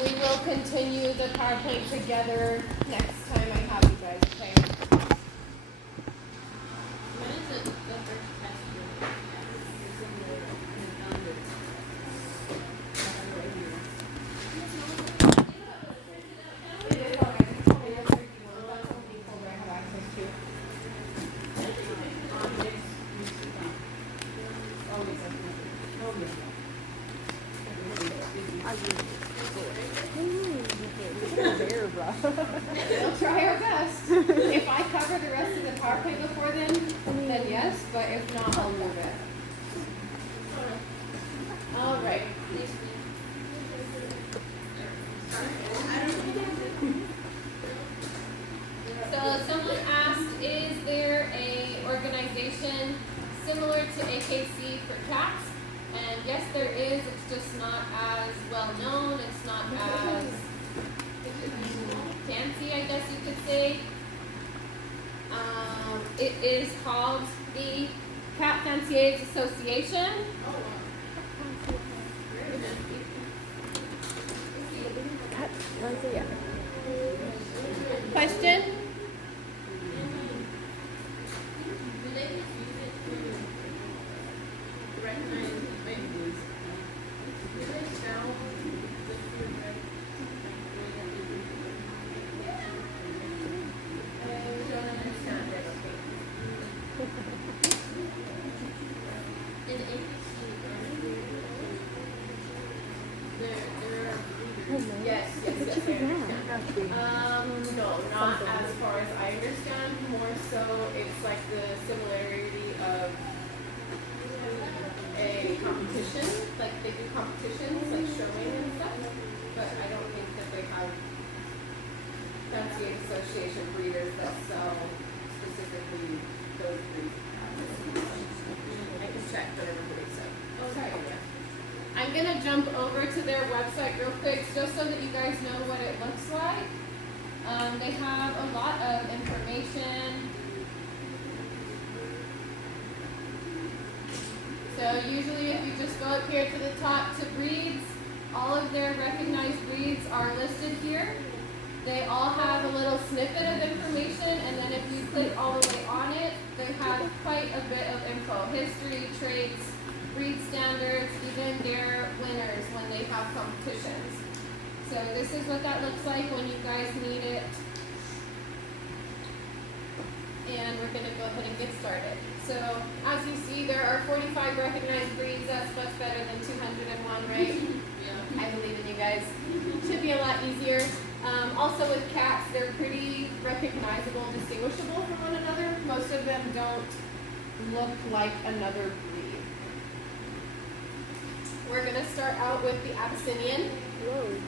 We will continue the PowerPoint together next time I have you guys, okay? When is it the first test year? It is alright. It's only a tricky one. That's the only folder I have access to. We'll try our best. If I cover the rest of the PowerPoint before then yes, but if not, I'll move it. All right. So someone asked, is there a organization similar to AKC for cats? And yes, there is. It's just not as well known. It's not as fancy, I guess you could say. It is called the Cat Fanciers Association. Question? Do they just use it to recognize babies? Do they sell the food right? I don't understand it. In APC, there are Yes, I understand. No, not as far as I understand. More so, it's like the similarity of a competition. Like they do competitions, like showing and stuff. But I don't think that they have Fancier Association breeders that sell specifically those breeds. I can check, but everybody said. Okay. I'm gonna jump over to their website real quick, just so that you guys know what it looks like. They have a lot of information. So usually if you just go up here to the top to breeds, all of their recognized breeds are listed here. They all have a little snippet of information, and then if you click all the way on it, they have quite a bit of info. History, traits, breed standards, even their winners when they have competitions. So this is what that looks like when you guys need it. And we're gonna go ahead and get started. So as you see, there are 45 recognized breeds. That's much better than 201, right? Yeah. I believe in you guys. Should be a lot easier. Also with cats, they're pretty recognizable, distinguishable from one another. Most of them don't look like another breed. We're going to start out with the Abyssinian.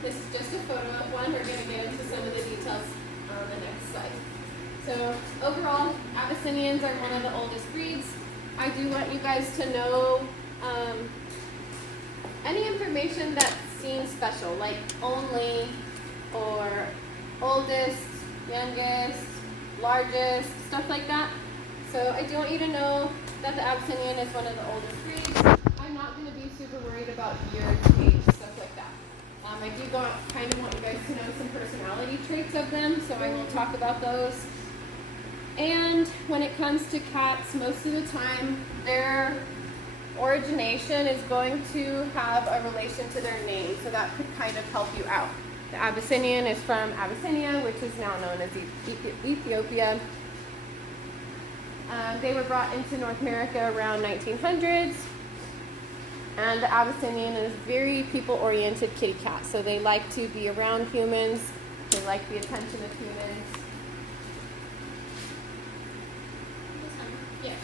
This is just a photo of one. We're going to get into some of the details on the next slide. So overall, Abyssinians are one of the oldest breeds. I do want you guys to know any information that seems special, like only, or oldest, youngest, largest, stuff like that. So I do want you to know that the Abyssinian is one of the oldest breeds. I'm not going to be super worried about years, age, stuff like that. I do kind of want you guys to know some personality traits of them, so I will talk about those. And when it comes to cats, most of the time their origination is going to have a relation to their name, so that could kind of help you out. The Abyssinian is from Abyssinia, which is now known as Ethiopia. They were brought into North America around 1900s. And the Abyssinian is very people-oriented kitty cat. So they like to be around humans. They like the attention of humans. Yes.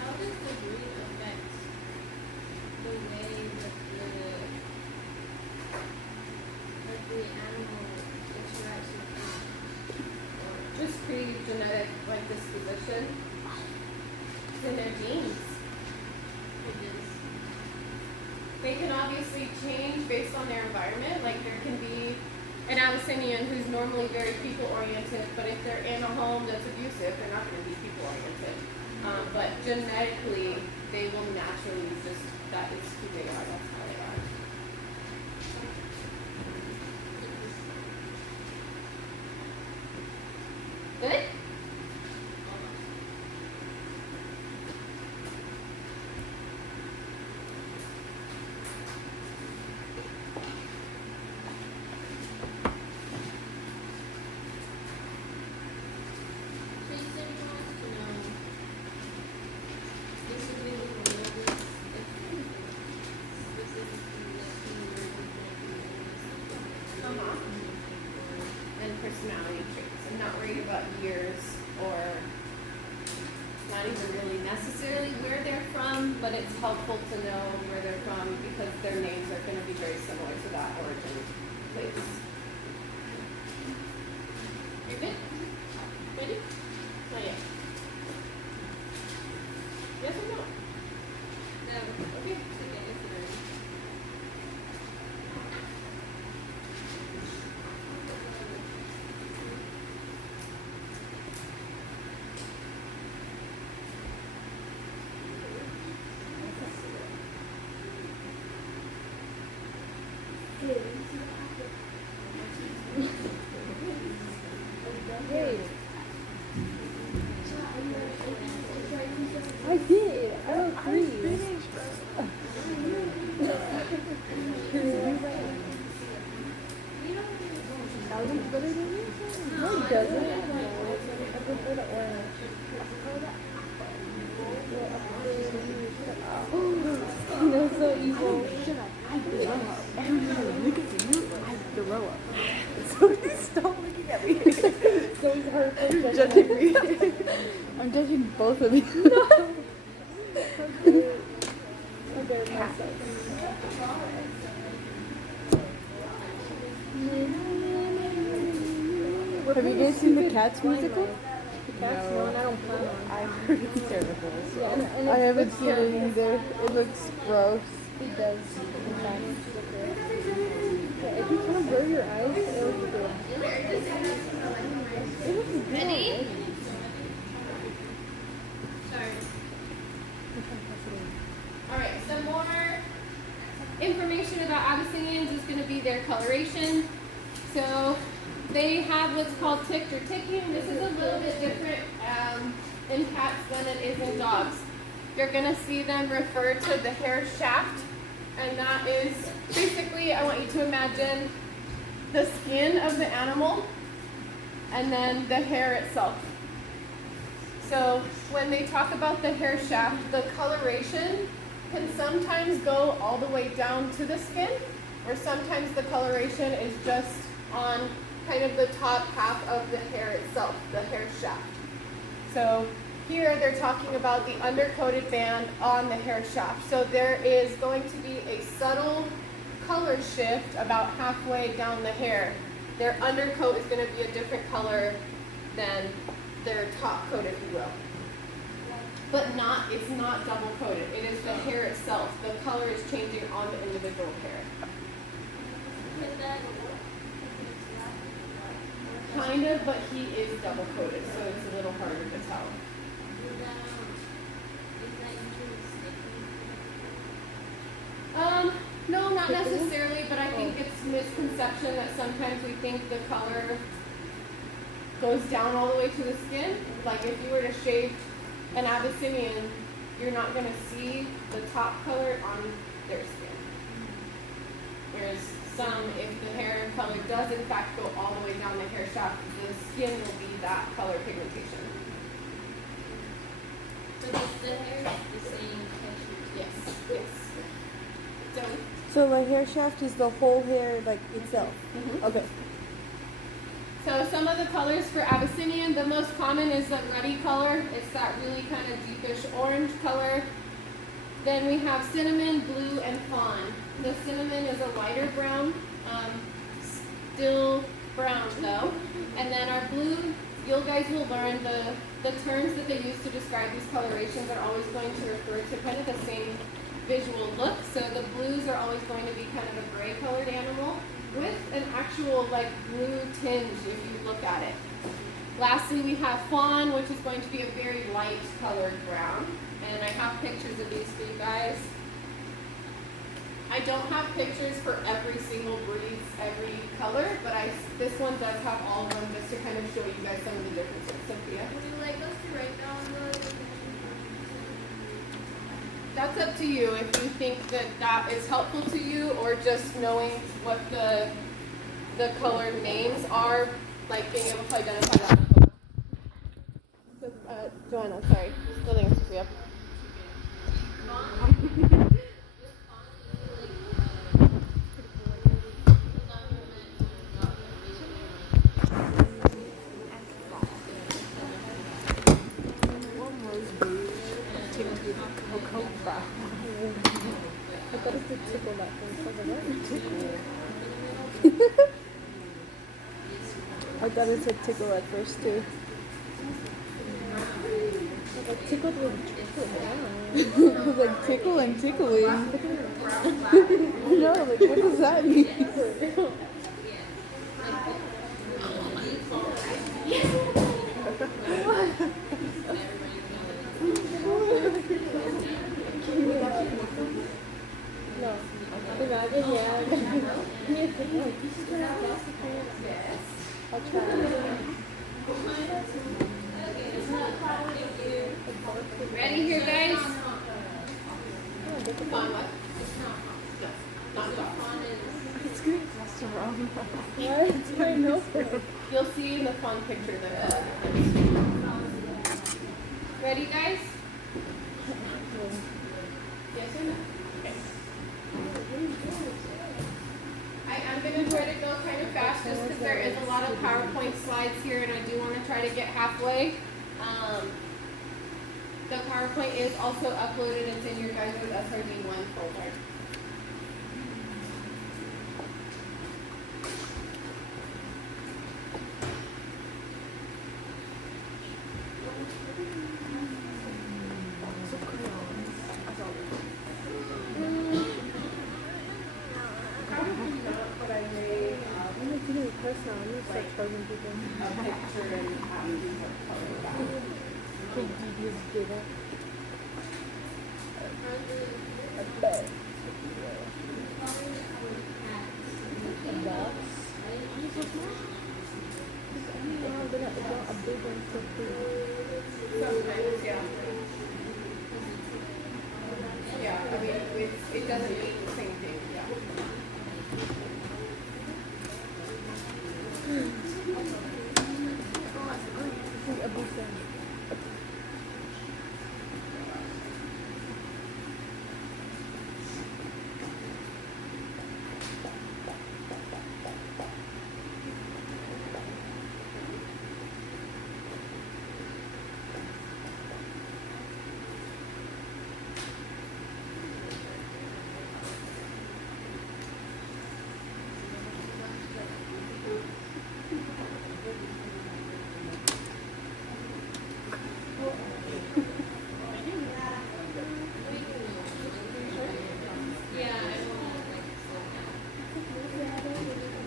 How does the breed affect the way that the animal interacts with people? Just pre-genetic like disposition. It's in their genes. They can obviously change based on their environment. Like there can be an Abyssinian who's normally very people-oriented, but if they're in a home that's abusive, they're not going to be people-oriented. But genetically, they will naturally just, that is who they are, that's how they are. And personality traits. I'm not worried about years or not even really necessarily where they're from, but it's helpful to know where they're from because their names are going to be very similar to that origin place. You good? Ready? Not yet. Yes or no? No. Okay. Okay, it's ready. I did. I agree. Alvin's better than you? No, he doesn't. I prefer the orange. That's so evil. Shut up. I throw up. Everybody look at you. I throw up. So stop looking at me. So hurtful. You're judging me. I'm judging both of you. No. Okay, myself. Have you guys seen the Cats musical? The Cats? No, and I don't plan on. I heard it's terrible. So. Yeah, and I haven't seen it either. It looks gross. It does. Yeah, if you kind of blur your eyes, it looks good. It looks good. Ready? Sorry. Alright, some more information about Abyssinians is going to be their coloration. So they have what's called ticked or ticking. This is a little bit different in cats than it is in dogs. You're going to see them refer to the hair shaft, and that is basically, I want you to imagine the skin of the animal and then the hair itself. So when they talk about the hair shaft, the coloration can sometimes go all the way down to the skin, or sometimes the coloration is just on kind of the top half of the hair itself, the hair shaft. So here they're talking about the undercoated band on the hair shaft. So there is going to be a subtle color shift about halfway down the hair. Their undercoat is going to be a different color than their top coat, if you will. But it's not double coated. It is the hair itself. The color is changing on the individual hair. Kind of, but he is double coated, so it's a little harder to tell. No, not necessarily, but I think it's misconception that sometimes we think the color goes down all the way to the skin. Like if you were to shave an Abyssinian, you're not going to see the top color on their skin. Whereas some, if the hair color does in fact go all the way down the hair shaft, the skin will be that color pigmentation. But the hair is the same texture. Yes, yes. So the hair shaft is the whole hair, like, itself? Mm-hmm. Okay. So some of the colors for Abyssinian, the most common is the ruddy color. It's that really kind of deepish orange color. Then we have cinnamon, blue, and fawn. The cinnamon is a lighter brown, still brown though. And then our blue, you guys will learn the terms that they use to describe these colorations are always going to refer to kind of the same visual look. So the blues are always going to be kind of a gray colored animal with an actual like blue tinge if you look at it. Lastly, we have fawn, which is going to be a very light colored brown. And I have pictures of these for you guys. I don't have pictures for every single breed's every color, but this one does have all of them just to kind of show you guys some of the differences. Sophia? Would you like us to write down the That's up to you if you think that that is helpful to you, or just knowing what the color names are, like being able to identify that. So, Joanna, sorry, still thinking Sophia. I thought it said tickle at first too. I was like tickled with I was like tickle and tickling. No, like what does that mean? No. Imagine, yeah. I'll try. Ready here, guys? It's getting passed around. What? I know. You'll see in the fun picture that. Ready, guys? Yes or no? Okay. I am going to try to go kind of fast just because there is a lot of PowerPoint slides here and I do want to try to get halfway. The PowerPoint is also uploaded. It's in your guys' SRD1 folder. Sometimes, yeah. Yeah, I mean, it doesn't mean the same thing, yeah.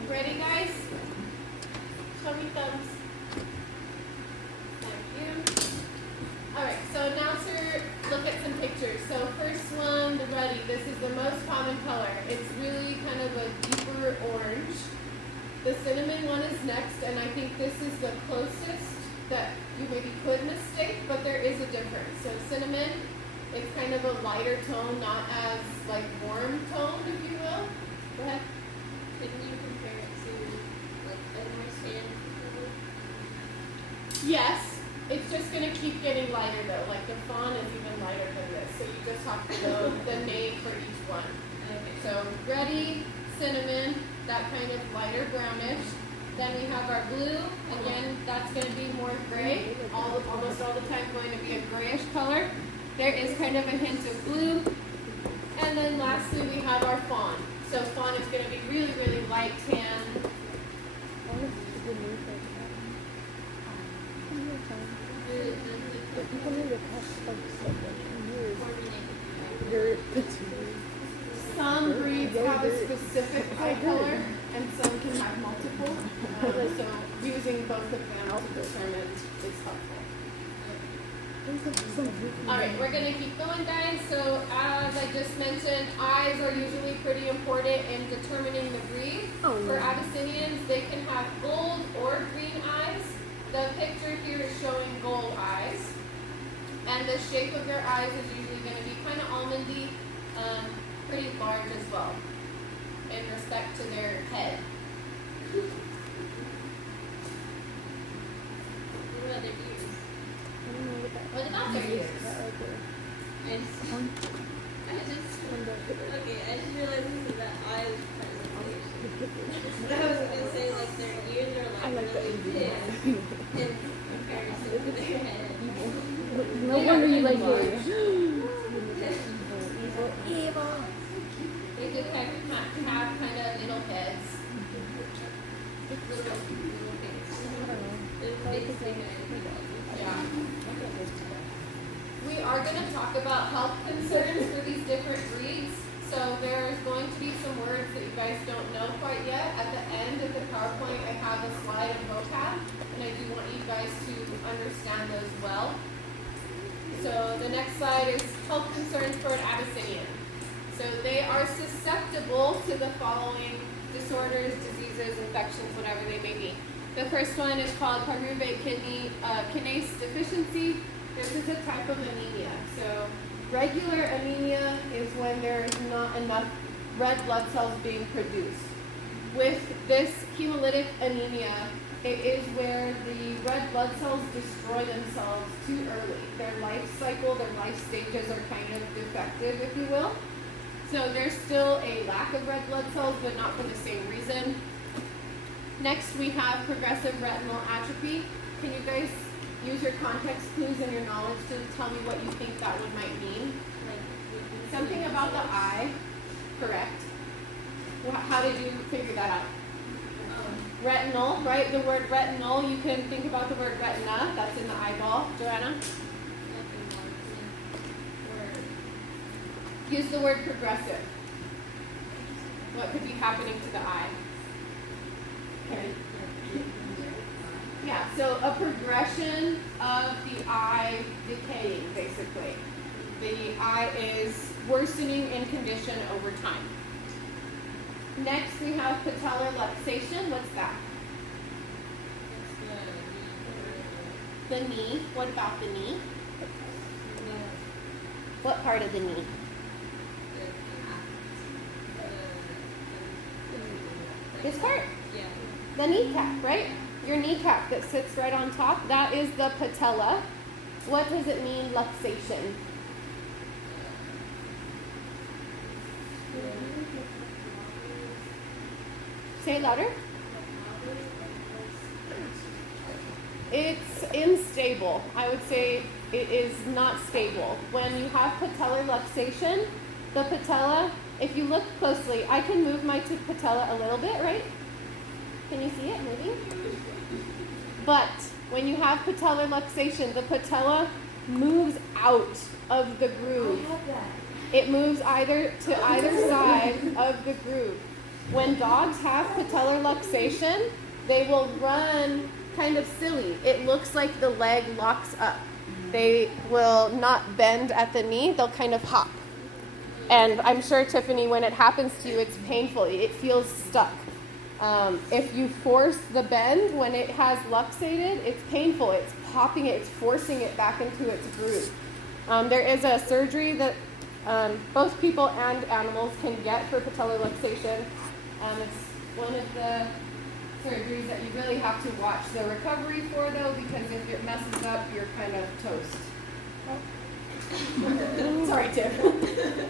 Ready, guys? Show me thumbs. Thank you. Alright, so now look at some pictures. So first one, the ruddy. This is the most common color. It's really kind of a deeper orange. The cinnamon one is next, and I think this is the closest that you maybe could mistake, but there is a difference. So cinnamon, it's kind of a lighter tone, not as like warm tone, if you will. Go ahead. Can you compare it to like a more sand color? Yes, it's just going to keep getting lighter though. Like the fawn is even lighter than this. So you just have to know the name for each one. Okay. So reddy, cinnamon, that kind of lighter brownish. Then we have our blue. Again, that's going to be more gray. Almost all the time going to be a grayish color. There is kind of a hint of blue. And then lastly we have our fawn. So fawn is going to be really, really light tan. Some breeds have a specific eye color, and some can have multiple. So using both of them to determine is helpful. Alright, we're going to keep going, guys. So as I just mentioned, eyes are usually pretty important in determining the breed. For Abyssinians, they can have gold or green eyes. The picture here is showing gold eyes. And the shape of their eyes is usually going to be kind of almondy, pretty large as well, in respect to their head. What about their ears? What about their ears? I just realized that I was presentation. I was gonna say like their ears are like really big in comparison to their head. No wonder you like it. They do have kind of little heads. Yeah. We are going to talk about health concerns for these different breeds. So there's going to be some words that you guys don't know quite yet. At the end of the PowerPoint, I have a slide of vocab, and I do want you guys to understand those well. So the next slide is health concerns for an Abyssinian. So they are susceptible to the following disorders, diseases, infections, whatever they may be. The first one is called pyruvate kinase deficiency. This is a type of anemia. So regular anemia is when there's not enough red blood cells being produced. With this hemolytic anemia, it is where the red blood cells destroy themselves too early. Their life cycle, their life stages are kind of defective, if you will. So there's still a lack of red blood cells, but not for the same reason. Next, we have progressive retinal atrophy. Can you guys use your context clues and your knowledge to tell me what you think that would might mean? Something about the eye, correct. How did you figure that out? Retinal, right? The word retinal, you can think about the word retina, that's in the eyeball. Joanna? Use the word progressive. What could be happening to the eye? Okay. Yeah, so a progression of the eye decaying, basically. The eye is worsening in condition over time. Next, we have patellar luxation. What's that? The knee. What about the knee? What part of the knee? This part? Yeah. The kneecap, right? Your kneecap that sits right on top, that is the patella. What does it mean, luxation? Say it louder. It's unstable. I would say it is not stable. When you have patellar luxation, the patella, if you look closely, I can move my patella a little bit, right? Can you see it moving? But when you have patellar luxation, the patella moves out of the groove. It moves either to either side of the groove. When dogs have patellar luxation, they will run kind of silly. It looks like the leg locks up. They will not bend at the knee, they'll kind of hop. And I'm sure, Tiffany, when it happens to you, it's painful. It feels stuck. If you force the bend when it has luxated, it's painful. It's popping it, it's forcing it back into its groove. There is a surgery that both people and animals can get for patellar luxation. It's one of the surgeries that you really have to watch the recovery for, though, because if it messes up, you're kind of toast. Sorry, Tiff.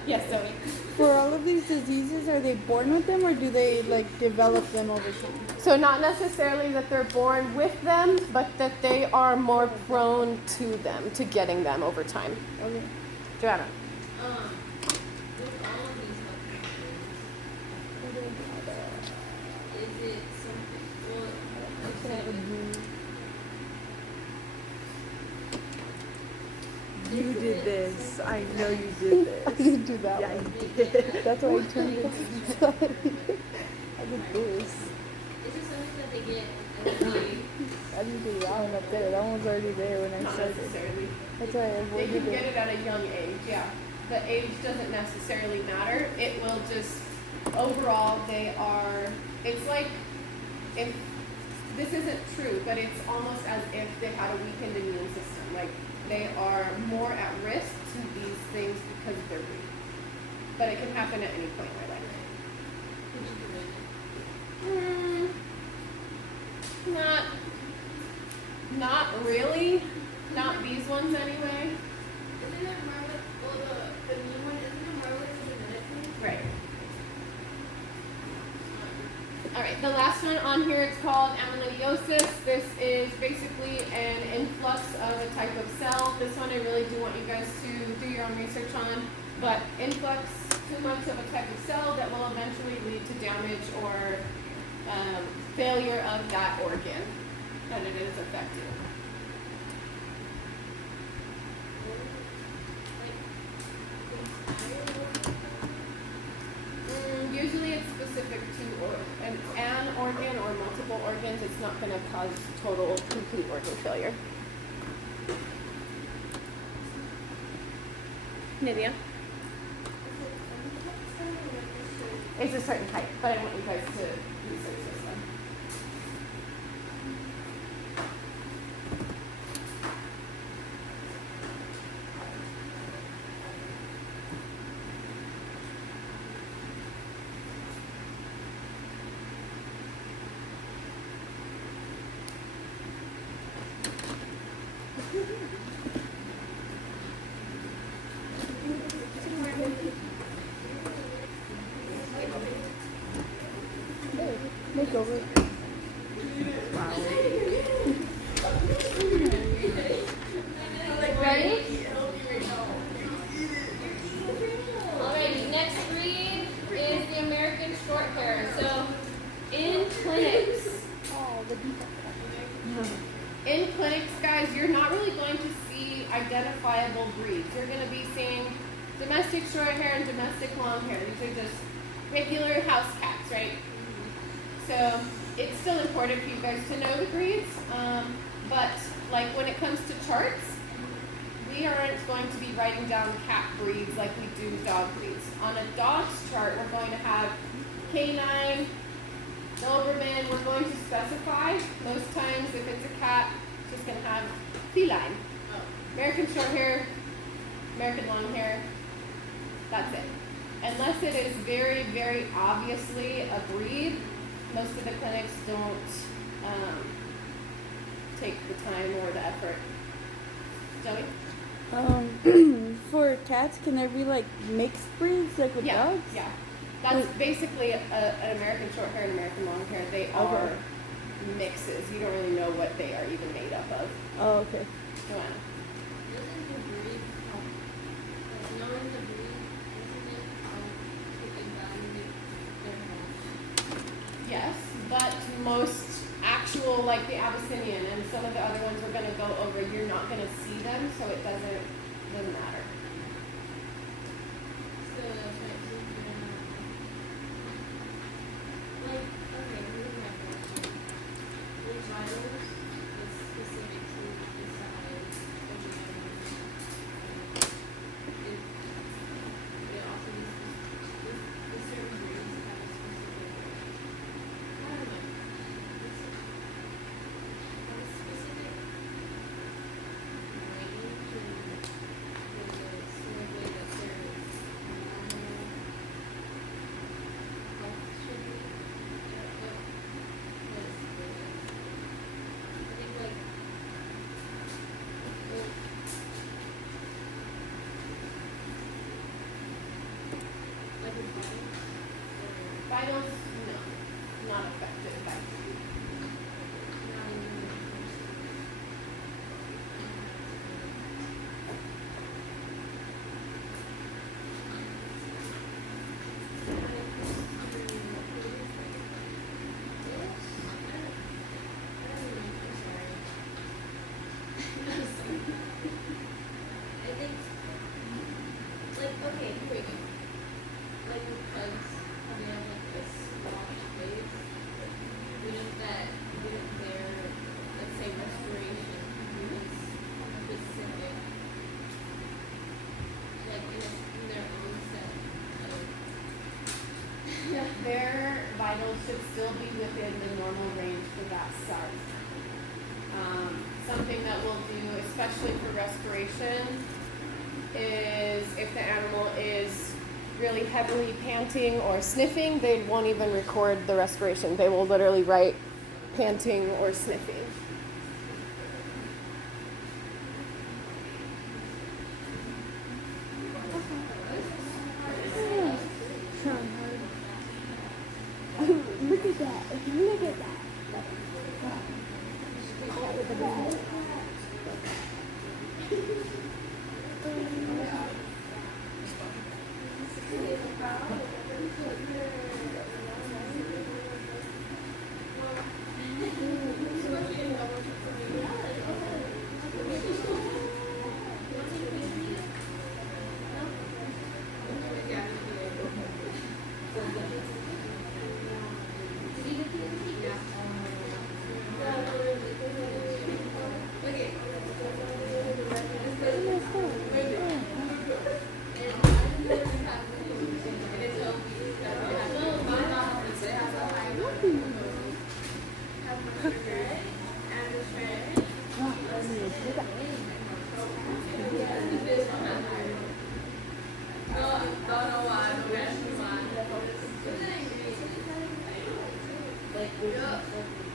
Yes, Zoe. For all of these diseases, are they born with them or do they like develop them over time? So not necessarily that they're born with them, but that they are more prone to them, to getting them over time. Okay. Joanna. With all of these health concerns, is it something? Well, You did this. I know you did this. I didn't do that Yeah, one. you did. That's why I turned it to I did this. is it something that they get as they I didn't do that one up there. That one was already there when I Not started. necessarily. That's why I They avoided can get it. it at a young age, yeah. The age doesn't necessarily matter. It will just, overall, it's like, if, this isn't true, but it's almost as if they had a weakened immune system. Like, they are more at risk to these things because of their breed. But it can happen at any point in their life. Not really. Not these ones anyway. Isn't it more like, well, the immune one, isn't it more like a genetic thing? Right. All right, the last one on here is called amyloidosis. This is basically an influx of a type of cell. This one I really do want you guys to do your own research on. But influx, too much of a type of cell that will eventually lead to damage or failure of that organ. that it is affecting. Usually it's specific to an organ or multiple organs. It's not going to cause total, complete organ failure. Nydia? It's a certain type, but I want you guys to research this one. Makeover. Ready? Alrighty, next breed is the American Shorthair. So in clinics, guys, you're not really going to see identifiable breeds. You're going to be seeing domestic Shorthair and domestic Longhair. These are just regular house cats, right? So it's still important for you guys to know the breeds, but like when it comes to charts, we aren't going to be writing down cat breeds like we do dog breeds. On a dog's chart, we're going to have canine, Doberman. We're going to specify. Most times, if it's a cat, it's just going to have feline. American Shorthair, American Longhair. That's it. Unless it is very, very obviously a breed, most of the clinics don't take the time or the effort. Joey? For cats, can there be like mixed breeds like with dogs? Yeah. That's basically an American Shorthair and American Longhair. They are mixes. You don't really know what they are even made up of. Oh, okay. Joanna? Doesn't the breed help? Like knowing the breed, doesn't it help evaluate their health? Yes, but most actual, like the Abyssinian and some of the other ones we're going to go over, you're not going to see them, so it doesn't matter. So that's like, like, okay, here's my question. Your vitals is specific to the size of the animal. It also is certain breeds have a specific, I don't know, have a specific range in the sort of way that their normal health should be. I think like, well, like with vitals, or Vitals, no, not affected by food. not even the person. I think, like, okay, here we go. Like with pugs, how they have like this soft face. Wouldn't their, let's say, restoration is specific, like in their own set of, Their vitals should still be within the normal range for that size. Something that we'll do, especially for respiration, is if the animal is really heavily panting or sniffing, they won't even record the respiration. They will literally write panting or sniffing. Look at that. Look at that. With the bag.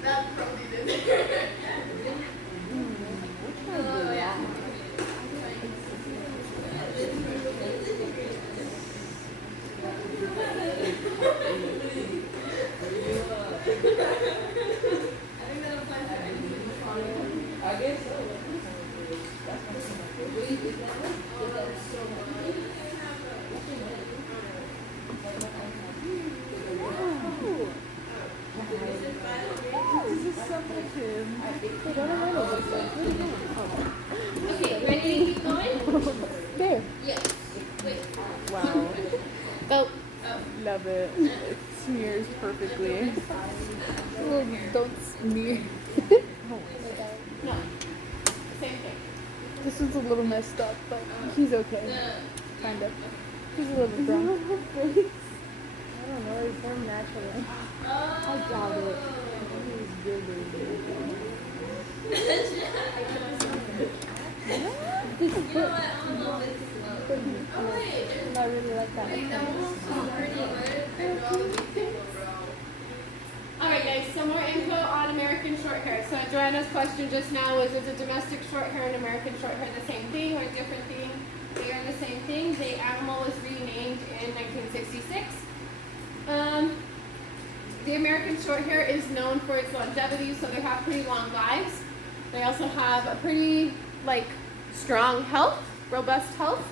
That probably did. Which one do that? This is so much him. I don't know what it looks like. What is that? Okay, ready to keep going? Oh. There. Yes. Wait. Wow. Go. Love it. It smears perfectly. Oh, don't smear. No. Same thing. This one's a little messed up, but he's okay. Kind of. He's a little drunk. I don't know. He's born naturally. I doubt it. He's good. This is good. I really like that. Alright guys, some more info on American short hair. So Joanna's question just now was, is a domestic short hair and American short hair the same thing or a different thing? They are the same thing. The animal was renamed in 1966. The American short hair is known for its longevity, so they have pretty long lives. They also have a pretty strong health, robust health.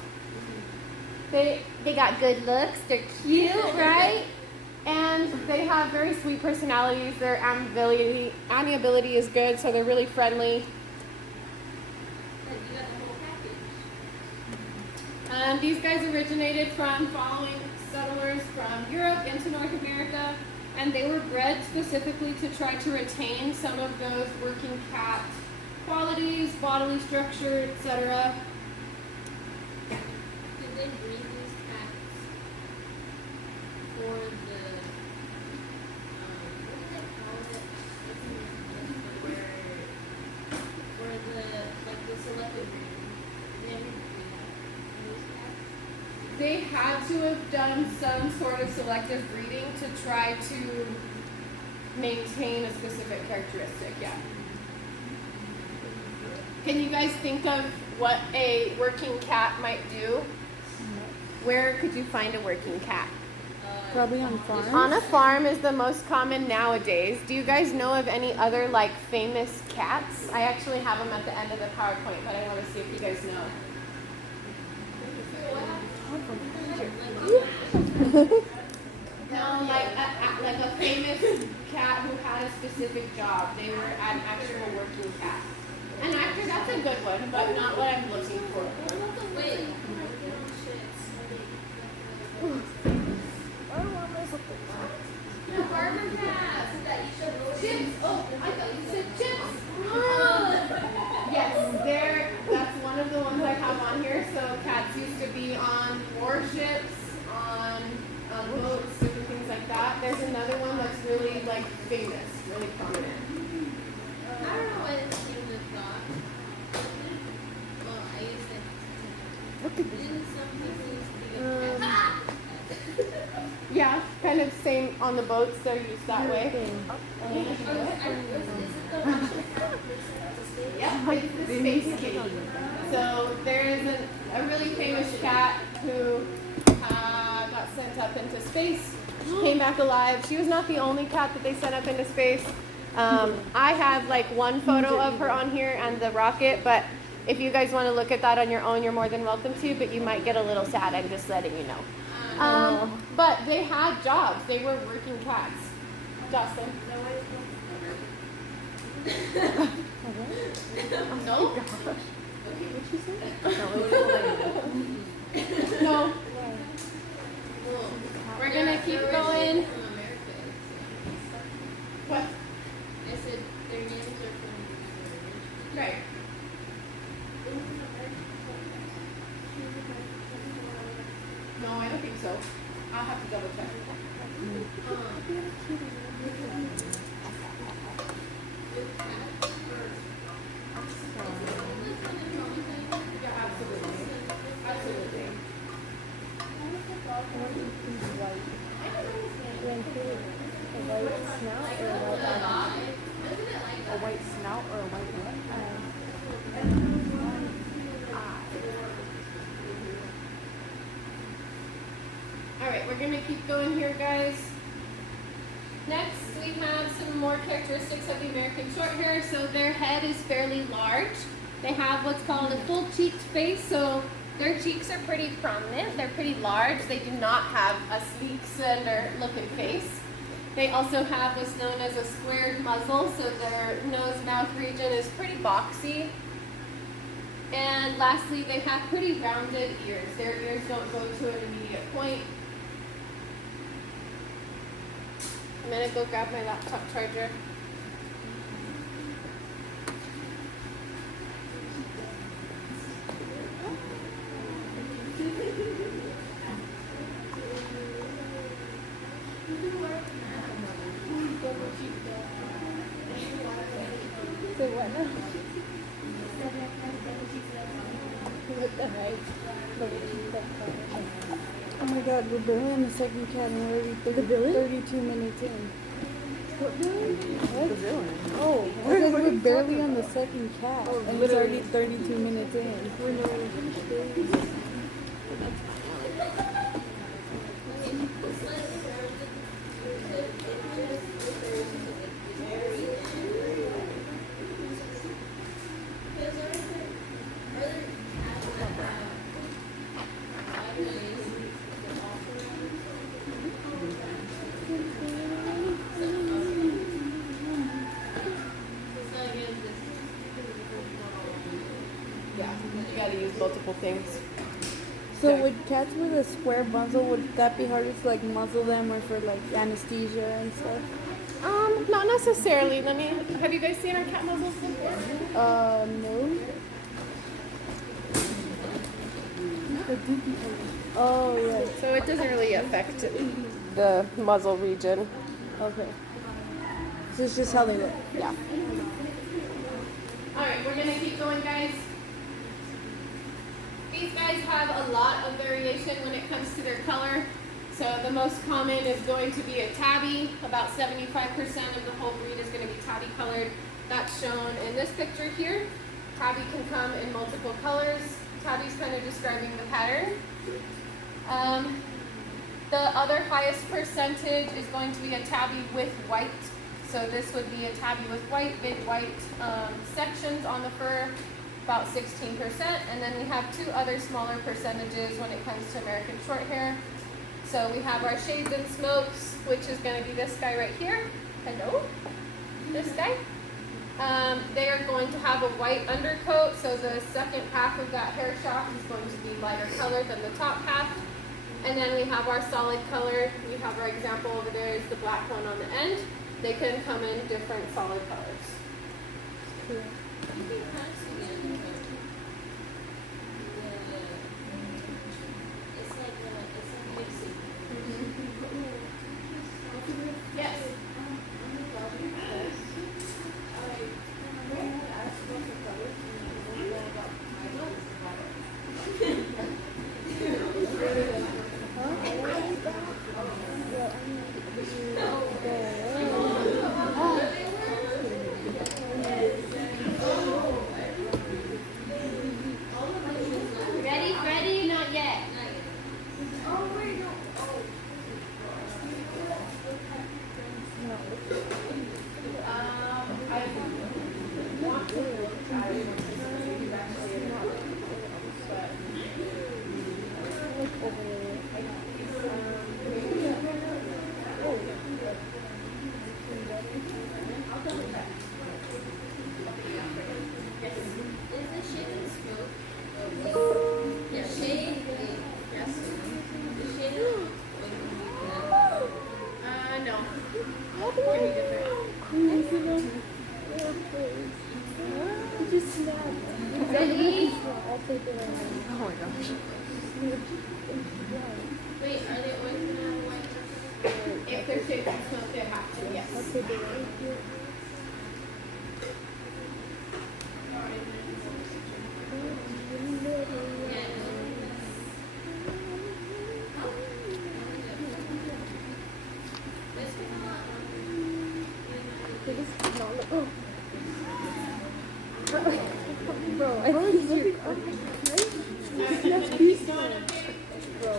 They got good looks. They're cute, right? And they have very sweet personalities. Their amiability is good, so they're really friendly. These guys originated from following settlers from Europe into North America, and they were bred specifically to try to retain some of those working cat qualities, bodily structure, etc. Did they breed these cats for the, what do they call it? For the selective breeding. Did they ever breed these cats? They had to have done some sort of selective breeding to try to maintain a specific characteristic, yeah. Can you guys think of what a working cat might do? Where could you find a working cat? Probably on farms. On a farm is the most common nowadays. Do you guys know of any other famous cats? I actually have them at the end of the PowerPoint, but I want to see if you guys know. No, like a famous cat who had a specific job. They were an actual working cat. An actor, that's a good one, but not what I'm looking for. Wait. The barber cats that you showed. Chips. Oh, I thought you said chips. Yes, that's one of the ones I have on here. So cats used to be on warships, on boats, different things like that. There's another one that's really famous, really prominent. I don't know why this came to thought. Well, I used to. Look at this. Didn't some people used to be cats? Yeah, kind of same on the boats. They're used that way. Yeah, it's the space kitty. So there is a really famous cat who got sent up into space. She came back alive. She was not the only cat that they sent up into space. I have one photo of her on here and the rocket, but if you guys want to look at that on your own, you're more than welcome to, but you might get a little sad. I'm just letting you know. But they had jobs. They were working cats. Dawson. No? No. We're gonna keep going. What? I said their names are from Right. No, I don't think so. I'll have to double check. Yeah, absolutely. Absolutely. White snout or white snout or a white butt. Alright, we're gonna keep going here, guys. Next, we have some more characteristics of the American Shorthair. So their head is fairly large. They have what's called a full-cheeked face, so their cheeks are pretty prominent. They're pretty large. They do not have a sleek, slender looking face. They also have what's known as a squared muzzle, so their nose-mouth region is pretty boxy. And lastly, they have pretty rounded ears. Their ears don't go to an immediate point. I'm gonna go grab my laptop charger. Say what now? What the heck? Oh my god, we're barely on the second cat and we're already 32 minutes in. What villain? What? The villain. Oh, we're barely on the second cat and it's already 32 minutes in. We're not even finished. Yeah, you gotta use multiple things. So would cats with a square muzzle, would that be harder to like muzzle them or for like anesthesia and stuff? Not necessarily. Have you guys seen our cat muzzles before? No. Oh, yeah. So it doesn't really affect the muzzle region. Okay. So it's just how they look. Yeah. Alright, we're gonna keep going, guys. These guys have a lot of variation when it comes to their color. So the most common is going to be a tabby. About 75% of the whole breed is going to be tabby colored. That's shown in this picture here. Tabby can come in multiple colors. Tabby's kind of describing the pattern. The other highest percentage is going to be a tabby with white. So this would be a tabby with white, big white sections on the fur, about 16%. And then we have two other smaller percentages when it comes to American Shorthair. So we have our shades and smokes, which is going to be this guy right here. Hello? This guy. They are going to have a white undercoat, so the second half of that hair shaft is going to be lighter color than the top half. And then we have our solid color. We have our example over there is the black one on the end. They can come in different solid colors. Cool. Yes. Ready, Freddy? Not yet. I want to look at it. Just snapped. Ready? I'll take it right now. Oh my gosh. Wait, are they always gonna have a white? If they're shaped and smoke, they have to, yes. I'll take it right here. Oh. Bro, I think you're bro.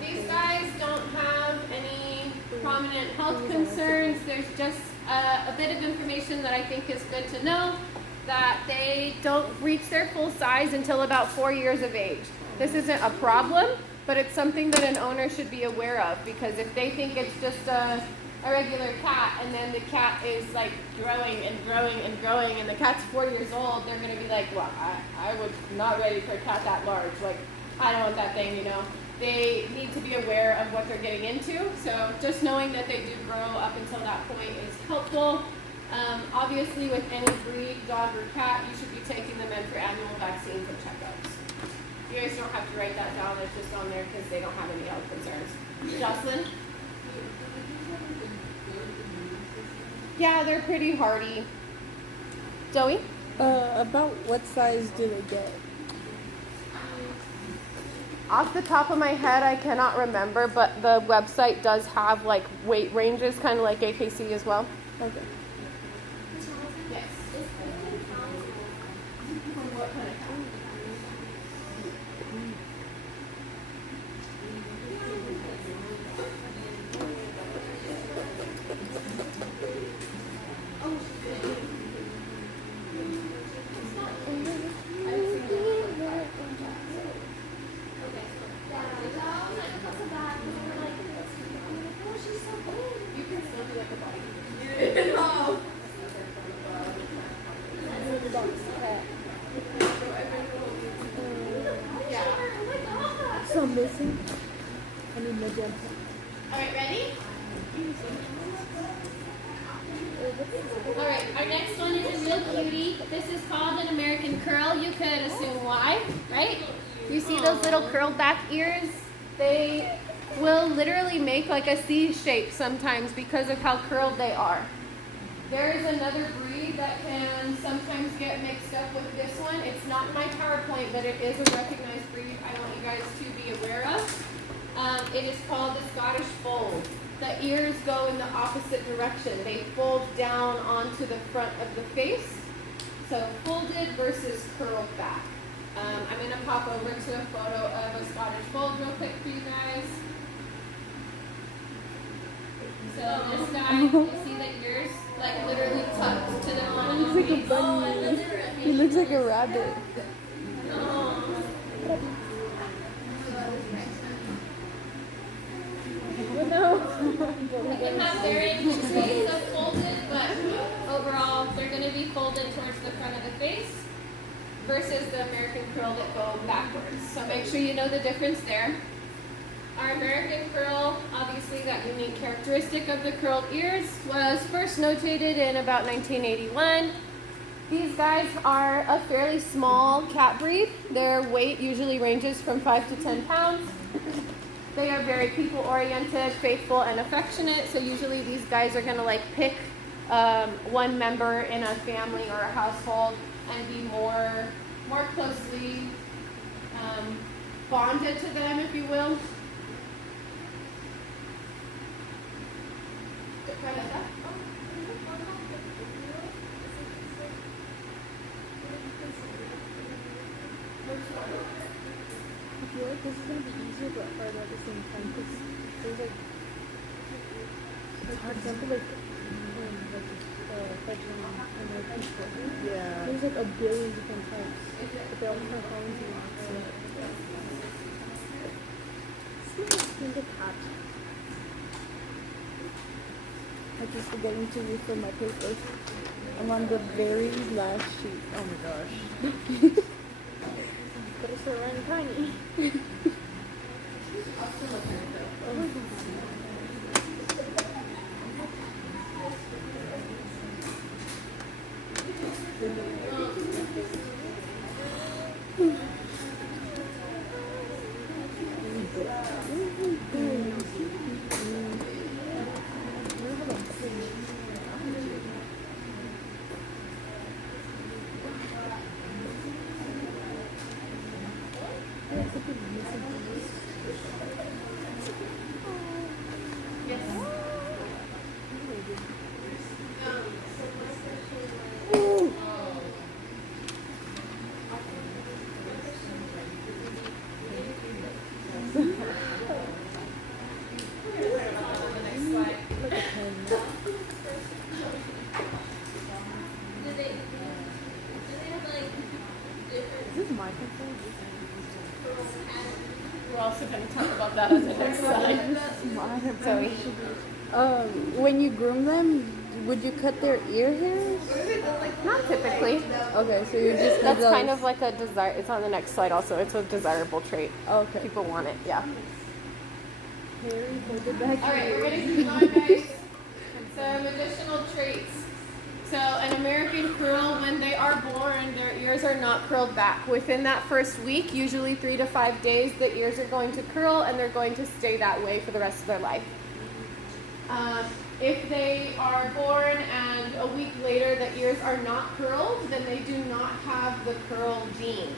These guys don't have any prominent health concerns. There's just a bit of information that I think is good to know, that they don't reach their full size until about 4 years of age. This isn't a problem, but it's something that an owner should be aware of, because if they think it's just a regular cat and then the cat is like growing and growing and growing and the cat's 4 years old, they're going to be like, well, I was not ready for a cat that large. Like, I don't want that thing, you know. They need to be aware of what they're getting into. So just knowing that they do grow up until that point is helpful. Obviously, with any breed, dog or cat, you should be taking them in for annual vaccines and checkups. You guys don't have to write that down. It's just on there because they don't have any health concerns. Jocelyn? Yeah, they're pretty hardy. Joey? About what size do they get? Off the top of my head, I cannot remember, but the website does have like weight ranges, kind of like AKC as well. Okay. Yes. From what kind of cat? You can still do like a body. Yeah. So I'm missing. I need magenta. All right, ready? All right, our next one is a real cutie. This is called an American curl. You could assume why, right? You see those little curled back ears? They will literally make like a C shape sometimes because of how curled they are. There is another breed that can sometimes get mixed up with this one. It's not in my PowerPoint, but it is a recognized breed I want you guys to be aware of. It is called the Scottish Fold. The ears go in the opposite direction. They fold down onto the front of the face. So folded versus curled back. I'm going to pop over to a photo of a Scottish Fold real quick for you guys. So this guy, you see the ears like literally tucked to the front of the He looks like a face. bunny. He looks like a rabbit. They can have varying degrees of folded, but overall they're going to be folded towards the front of the face versus the American curl that go backwards. So make sure you know the difference there. Our American curl, obviously that unique characteristic of the curled ears, was first notated in about 1981. These guys are a fairly small cat breed. Their weight usually ranges from 5 to 10 pounds. They are very people-oriented, faithful, and affectionate. So usually these guys are going to like pick one member in a family or a household and be more closely bonded to them, if you will. I feel like this is gonna be easier but harder at the same time because there's like for example like fetching and like people. Yeah. There's like a billion different types, but they all kind of fall into one. See my skin detached. I keep forgetting to refill my paper. I'm on the very last sheet. Oh my gosh. But it's so run tiny. my concern. We're also going to talk about that on the next slide. Zoe. When you groom them, would you cut their ear hairs? Not typically. Okay, so you just That's kind of like a desire. It's on the next slide also. It's a desirable trait. okay. People want it, yeah. Harry, hold it back. All right, we're going to keep going, guys. Some additional traits. So an American curl, when they are born, their ears are not curled back. Within that first week, usually 3 to 5 days, the ears are going to curl and they're going to stay that way for the rest of their life. If they are born and a week later the ears are not curled, then they do not have the curl gene.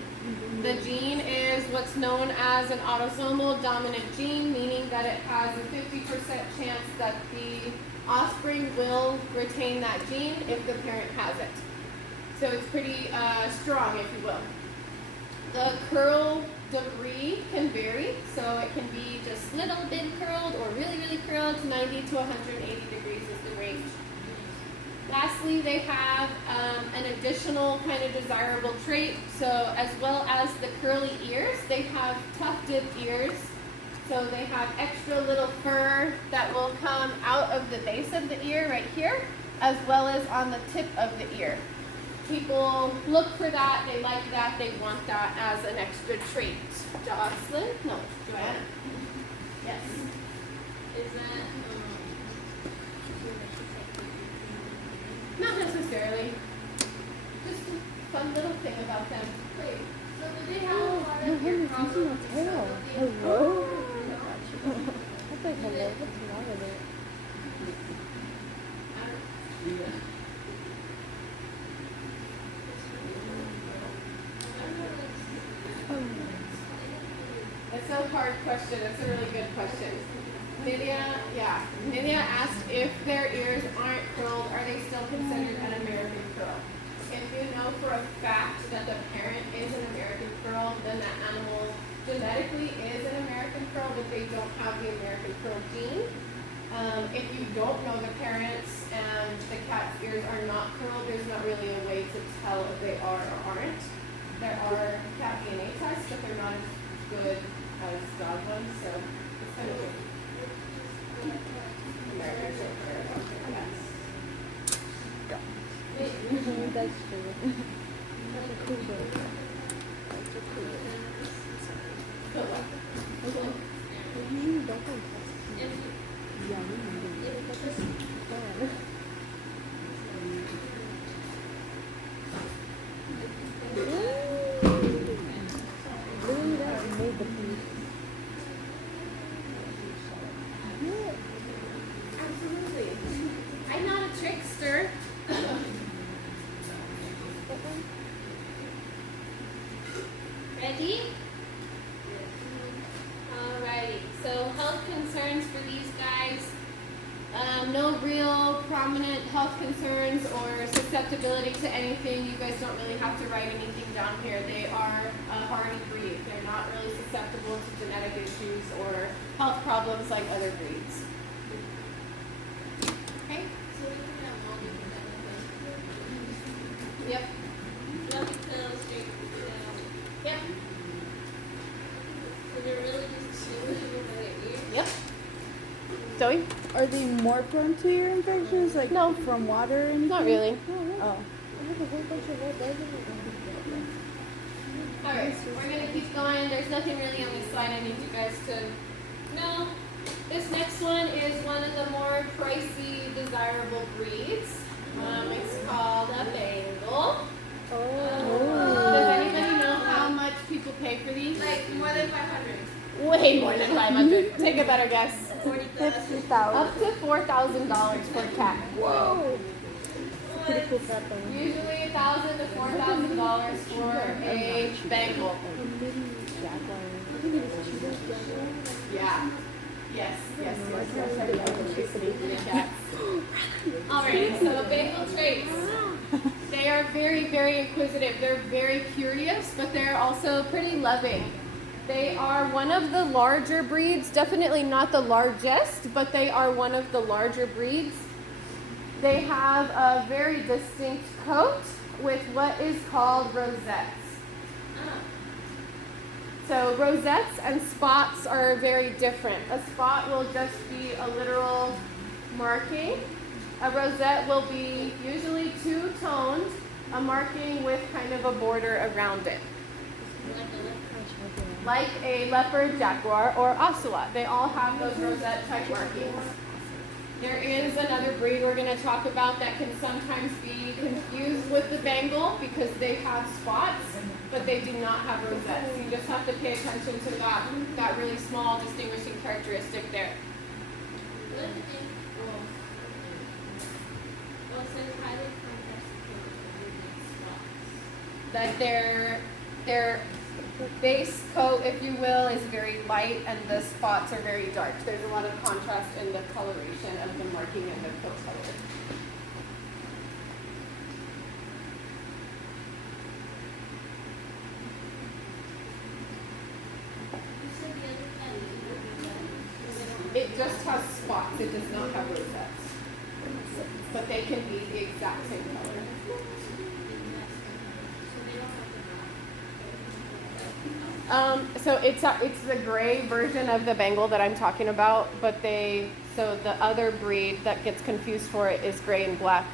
The gene is what's known as an autosomal dominant gene, meaning that it has a 50% chance that the offspring will retain that gene if the parent has it. So it's pretty strong, if you will. The curl degree can vary, so it can be just a little bit curled or really, really curled. 90 to 180 degrees is the range. Lastly, they have an additional kind of desirable trait. So as well as the curly ears, they have tufted ears. So they have extra little fur that will come out of the base of the ear right here, as well as on the tip of the ear. People look for that, they like that, they want that as an extra trait. Jocelyn? No, Joanna. Yes. Is that Not necessarily. Just a fun little thing about them. wait? So do they have a lot of ear problems? Hello? I was like, hello, what's wrong with it? It's a hard question. It's a really good question. Nydia asked if their ears aren't curled, are they still considered an American curl? If you know for a fact that the parent is an American curl, then that animal genetically is an American curl, but they don't have the American curl gene. If you don't know the parents and the cat's ears are not curled, there's not really a way to tell if they are or aren't. There are cat DNA tests, but they're not as good as dog ones, so it's kind of weird. American short hair, cats. That's true. That's a cool bird. That's a cool bird. But what? You don't go test. Yeah, we need it. That's just fun. Really, that made the piece. Absolutely. I'm not a trickster. Ready? Alrighty. So health concerns for these guys. No real prominent health concerns or susceptibility to anything. You guys don't really have to write anything down here. They are a hardy breed. They're not really susceptible to genetic issues or health problems like other breeds. Okay? So we can have multi-genetic. Yep. Fluffy tail, straight tail. Yep. So they're really just distinguishable by their ears. Yep. Zoe? Are they more prone to ear infections, like No. from water and Not really. Oh. I have a whole bunch of red doesn't Alright, we're gonna keep going. There's nothing really on this slide I need you guys to know. This next one is one of the more pricey, desirable breeds. It's called a Bengal. Does anybody know how much people pay for these? Like more than 500. Way more than 500. Take a better guess. 40,000. 50,000. Up to $4,000 for a cat. Whoa. Pretty cool cat though. Usually $1,000 to $4,000 for a Bengal. Yeah. Yes. Alright, so Bengal traits. They are very, very inquisitive. They're very curious, but they're also pretty loving. They are one of the larger breeds, definitely not the largest, but they are one of the larger breeds. They have a very distinct coat with what is called rosettes. Ah. So rosettes and spots are very different. A spot will just be a literal marking. A rosette will be usually two-toned, a marking with kind of a border around it. Like a leopard, jaguar, or ocelot. They all have those rosette type markings. There is another breed we're going to talk about that can sometimes be confused with the Bengal because they have spots, but they do not have rosettes. You just have to pay attention to that really small distinguishing characteristic there. What if it well, it says highly contrasted spots. That their base coat, if you will, is very light and the spots are very dark. There's a lot of contrast in the coloration of the marking and the coat color. You said the other kind of It just has spots. It does not have rosettes. But they can be the exact same color. So it's the gray version of the Bengal that I'm talking about, but so the other breed that gets confused for it is gray and black.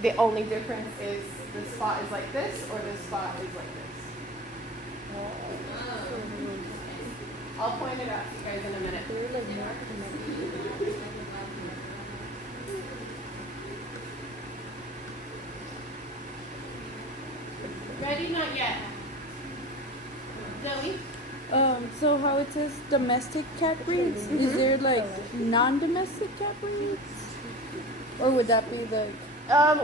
The only difference is the spot is like this or the spot is like this. I'll point it out to you guys in a minute. Ready? Not yet. Zoe? So how it says domestic cat breeds, is there like non-domestic cat breeds? Or would that be the...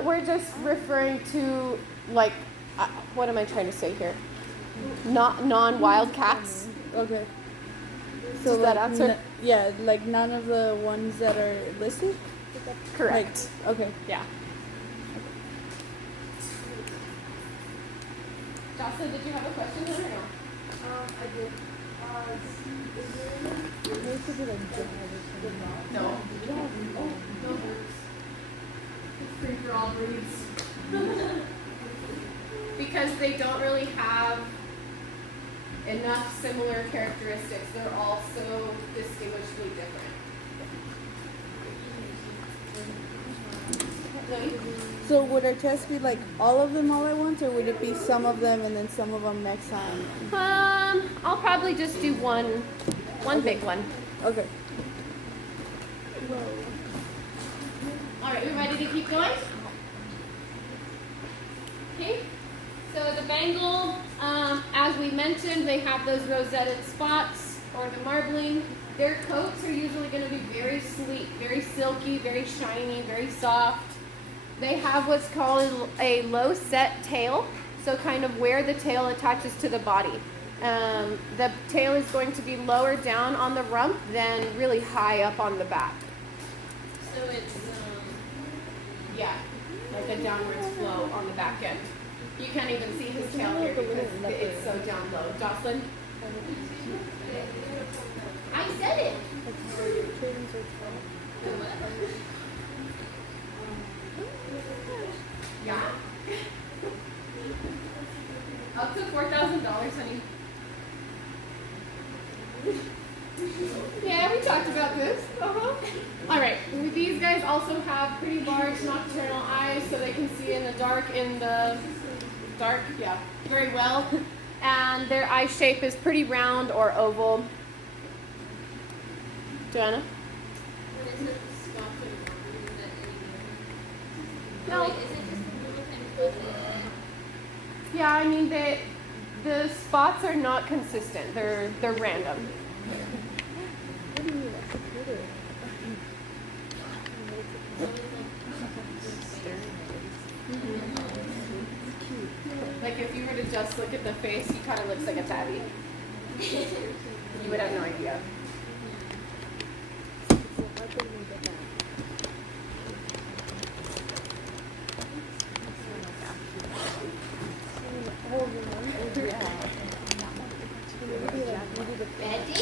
We're just referring to like, what am I trying to say here? Not non-wild cats. Okay. So So that like, answer? yeah, like none of the ones that are listed? Correct. Like, okay. Yeah. Jocelyn, did you have a question or no? I did. No. No birds. It's free for all breeds. Because they don't really have enough similar characteristics. They're all so distinguishably different. Zoe? So would our test be like all of them all at once, or would it be some of them and then some of them next time? I'll probably just do one big one. Okay. All right, we ready to keep going? Okay. So the Bengal, as we mentioned, they have those rosetted spots or the marbling. Their coats are usually going to be very sleek, very silky, very shiny, very soft. They have what's called a low set tail, so kind of where the tail attaches to the body. The tail is going to be lower down on the rump than really high up on the back. So it's Yeah, like a downwards flow on the back end. You can't even see his tail here because it's so down low. Jocelyn? I said it. Yeah. Up to $4,000, honey. Yeah, we talked about this. All right. These guys also have pretty large nocturnal eyes, so they can see in the dark. Yeah, very well. And their eye shape is pretty round or oval. Joanna? when it says Scotch and Marble, is that any different? No. Like, is it just a little kind of fuzzy? Yeah, I mean the spots are not consistent. They're random. What do you mean? That's a critter. Like if you were to just look at the face, he kind of looks like a tabby. You would have no idea. Ready?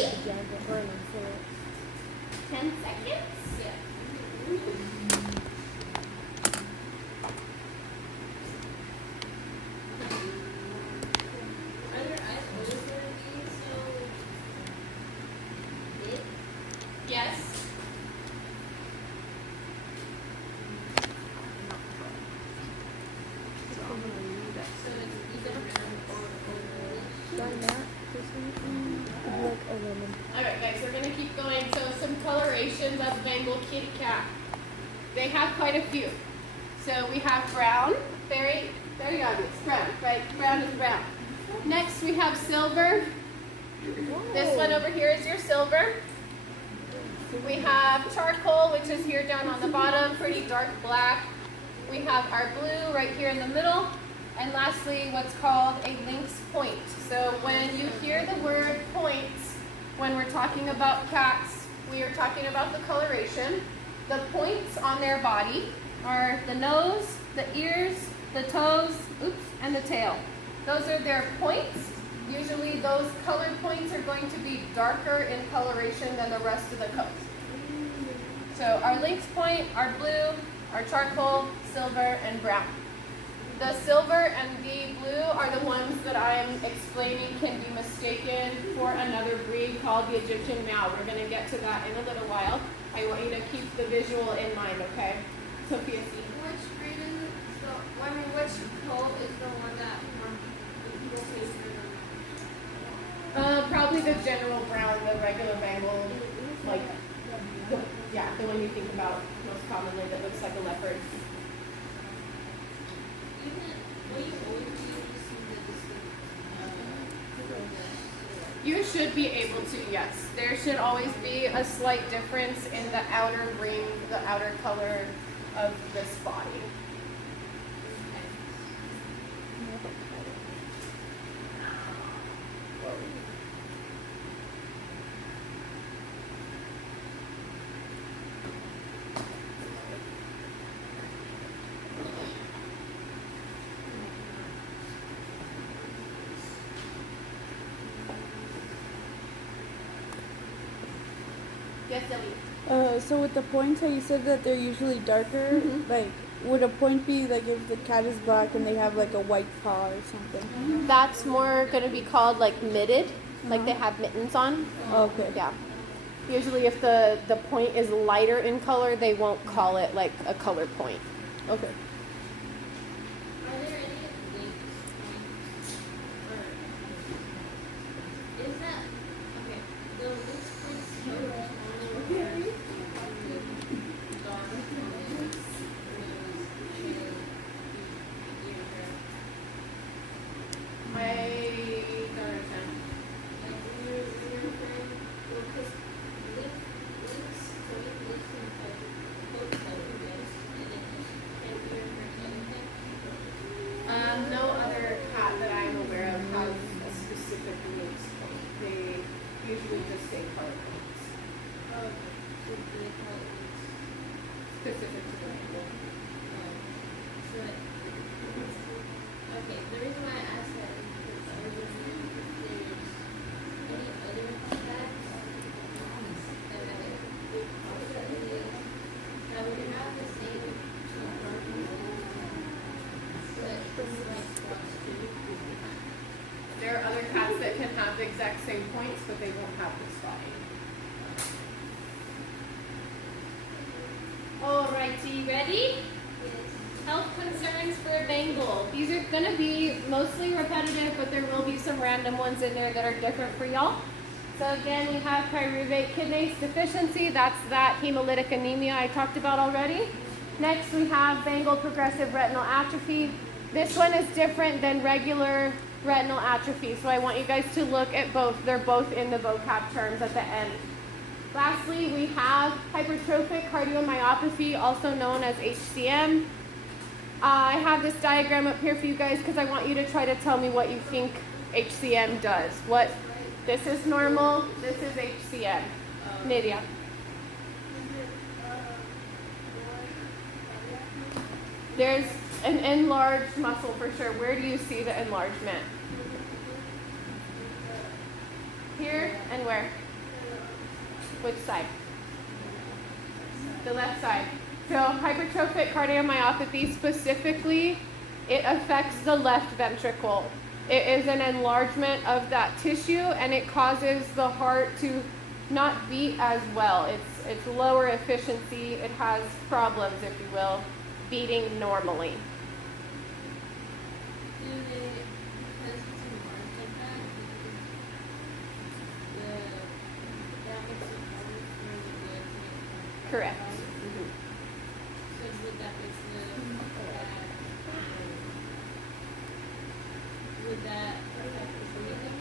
10 seconds? Like a lemon. Alright guys, we're gonna keep going. So some colorations of Bengal kitty cat. They have quite a few. So we have brown, very obvious, brown, right? Brown is brown. Next we have silver. This one over here is your silver. We have charcoal, which is here down on the bottom, pretty dark black. We have our blue right here in the middle. And lastly, what's called a lynx point. So when you hear the word points, when we're talking about cats, we are talking about the coloration. The points on their body are the nose, the ears, the toes, and the tail. Those are their points. Usually those colored points are going to be darker in coloration than the rest of the coat. So our lynx point, our blue, our charcoal, silver, and brown. The silver and the blue are the ones that I'm explaining can be mistaken for another breed called the Egyptian Mal. We're going to get to that in a little while. I want you to keep the visual in mind, okay? Sophia, see. Which breed is it? So, which coat is the one that more people say for? Probably the general brown, the regular Bengal, like, the one you think about most commonly that looks like a leopard. You should be able to, yes. There should always be a slight difference in the outer ring, the outer color of this body. Yes, Ellie. So with the points, how you said that they're usually darker, like would a point be like if the cat is black and they have like a white paw or something? That's more going to be called like mitted, like they have mittens on. Okay. Yeah. Usually if the point is lighter in color, they won't call it like a color point. Okay. Are there any links or is that okay? The links points so dark I don't understand. like you're referring well because links and both color yes and it can be referred to anything. No other cat that I'm aware of has a specific lynx point. They usually just say color points Oh, so they call it links. specific to the label. So, okay, the reason why I asked that is because I was wondering if there's any other cats that have like big possibilities that would have the same two markings, but slight spots too. There are other cats that can have the exact same points, but they won't have the spotting. Alrighty, ready? Health concerns for a Bengal. These are going to be mostly repetitive, but there will be some random ones in there that are different for y'all. So again, we have pyruvate kidney deficiency. That's that hemolytic anemia I talked about already. Next, we have Bengal progressive retinal atrophy. This one is different than regular retinal atrophy, so I want you guys to look at both. They're both in the vocab terms at the end. Lastly, we have hypertrophic cardiomyopathy, also known as HCM. I have this diagram up here for you guys because I want you to try to tell me what you think HCM does. This is normal, this is HCM. Nydia. There's an enlarged muscle for sure. Where do you see the enlargement? Here and where? Which side? The left side. So hypertrophic cardiomyopathy specifically, it affects the left ventricle. It is an enlargement of that tissue and it causes the heart to not beat as well. It's lower efficiency. It has problems, if you will, beating normally. Do they, because it's enlarged like that, correct. So would that would that affect the breathing?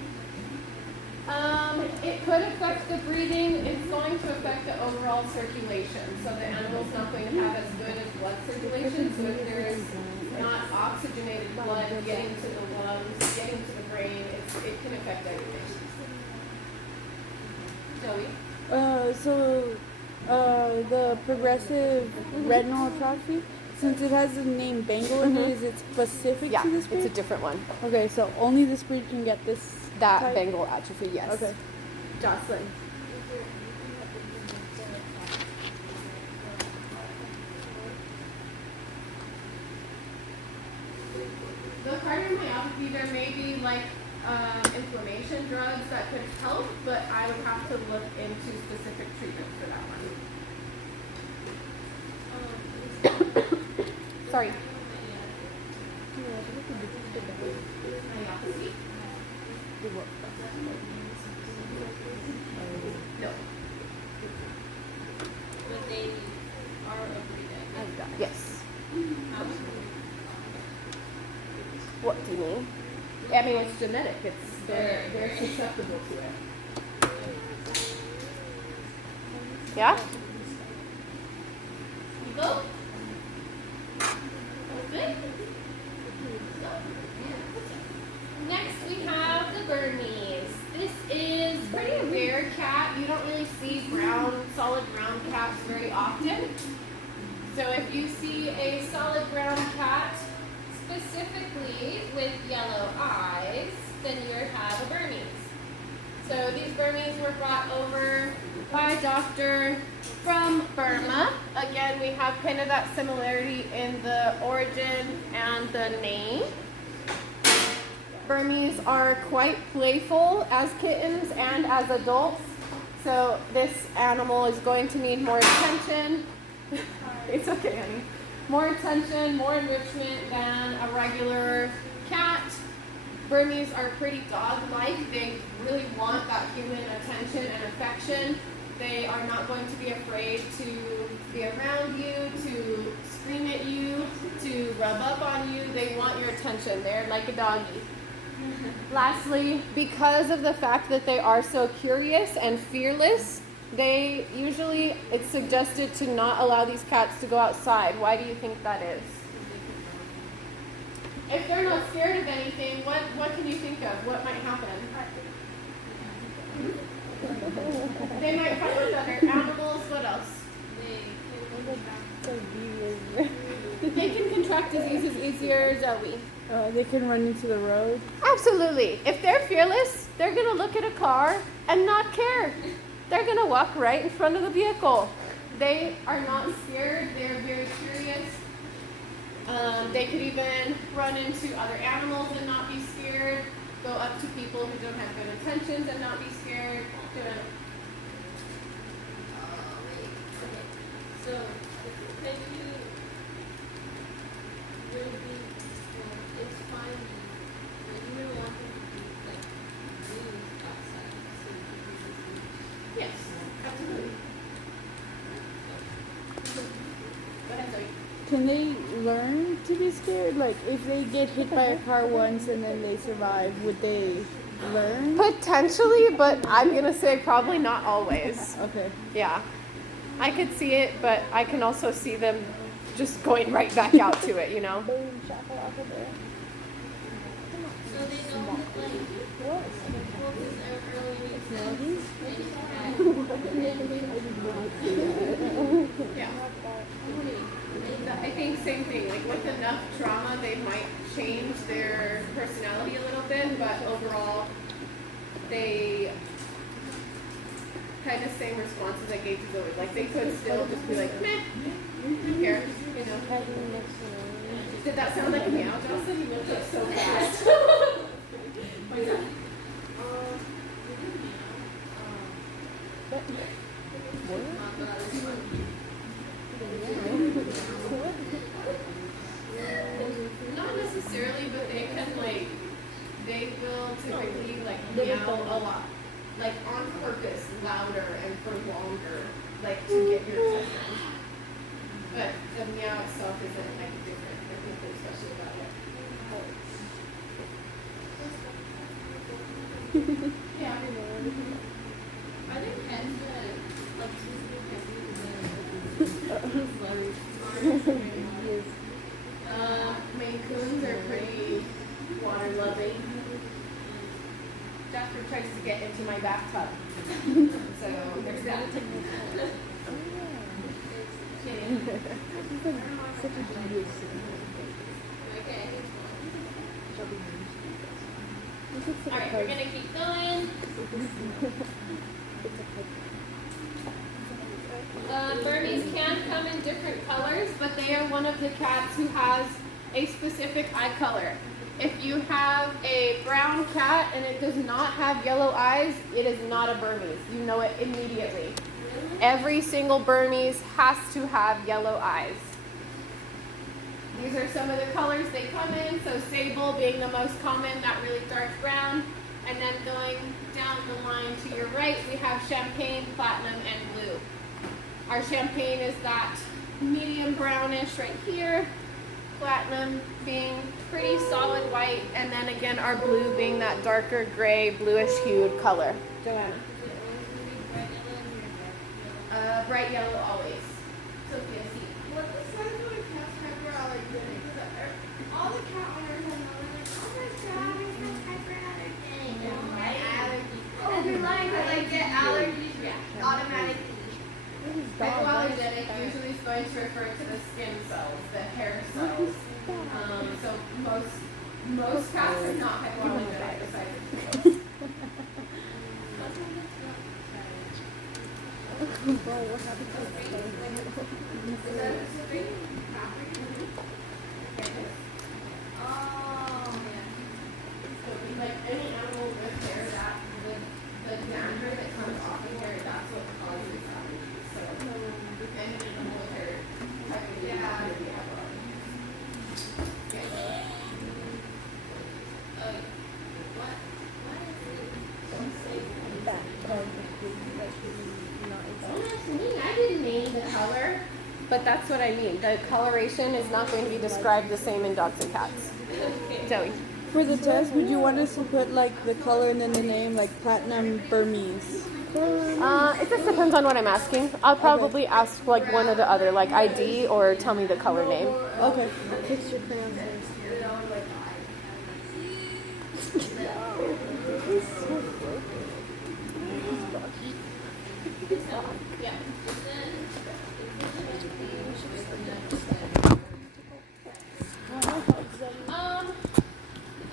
It could affect the breathing. It's going to affect the overall circulation. So the animal's not going to have as good as blood circulation. So if there is not oxygenated blood getting to the lungs, getting to the brain, it can affect everything. Joey? The progressive retinal atrophy, since it has the name Bengal in it, is it specific Yeah, to this breed? it's a different one. Okay, so only this breed can get this That type? Bengal atrophy, yes. Okay. Jocelyn. The cardiomyopathy, there may be like inflammation drugs that could help, but I would have to look into specific treatments for that one. Sorry. Myopathy? No. But they are breathing. Yes. What do you mean? I mean, it's genetic. They're susceptible to it. Yeah? You go? Good? Next we have the Burmese. This is pretty rare cat. You don't really see solid brown cats very often. So if you see a solid brown cat, specifically with yellow eyes, then you have a Burmese. So these Burmese were brought over by a doctor from Burma. Again, we have kind of that similarity in the origin and the name. Burmese are quite playful as kittens and as adults. So this animal is going to need more attention. It's okay, honey. More attention, more enrichment than a regular cat. Burmese are pretty dog-like. They really want that human attention and affection. They are not going to be afraid to be around you, to scream at you, to rub up on you. They want your attention. They're like a doggy. Lastly, because of the fact that they are so curious and fearless, it's suggested to not allow these cats to go outside. Why do you think that is? If they're not scared of anything, what can you think of? What might happen? They might fight with other animals. What else? They can contract diseases easier, Zoe. They can run into the road. Absolutely. If they're fearless, they're going to look at a car and not care. They're going to walk right in front of the vehicle. They are not scared. They're very curious. They could even run into other animals and not be scared. Go up to people who don't have good intentions and not be scared. So, can you really it's fine, but you really want them to be like move outside so you can Yes, absolutely. Go ahead, Zoe. Can they learn to be scared? Like, if they get hit by a car once and then they survive, would they learn? Potentially, but I'm going to say probably not always. Okay. Yeah. I could see it, but I can also see them just going right back out to it, you know? Boom, shakalaka there. So they don't like focus early Yeah. I think same thing. Like with enough trauma, they might change their personality a little bit, but overall, they kind of same responses I gave to Zoe. Like they could still just be like, meh, who cares, you know? Did that sound like a meow, Jocelyn? You looked up so fast. What is that? Not necessarily, but they can they will typically meow a lot. Like on purpose, louder and for longer like to get your attention. But the meow itself isn't like different. There's nothing special about it. Yeah. Are there pets that like specific Yes. Maine Coons are pretty water loving. Jasper tries to get into my bathtub. So there's that. Kidding. Such a genius. Okay. Alright, we're gonna keep going. Burmese can come in different colors, but they are one of the cats who has a specific eye color. If you have a brown cat and it does not have yellow eyes, it is not a Burmese. You know it immediately. Every single Burmese has to have yellow eyes. These are some of the colors they come in. So sable being the most common, that really dark brown. And then going down the line to your right, we have champagne, platinum, and blue. Our champagne is that medium brownish right here. Platinum being pretty solid white. And then again, our blue being that darker gray, bluish hued color. Joanna. Bright yellow always. Sophia, see. What the size of a cat's hyperallergenic? All the cat owners I know are like, oh my god, I have hyperallergenic. Allergies. And they're like, they get allergies automatically. Hypoallergenic usually is going to refer to the skin cells, the hair cells. So most cats are not hypoallergenic besides the females. Bro, what happened to Like any animal with hair, that the dander that comes off of hair, that's what causes allergies. So any animal with hair technically is going to be hypoallergenic. I didn't name the color, but that's what I mean. The coloration is not going to be described the same in dogs and cats. Zoe. For the test, would you want us to put like the color and then the name, like platinum Burmese? It just depends on what I'm asking. I'll probably ask like one or the other, like ID or tell me the color name. Okay. Fix your crayons first. Yeah.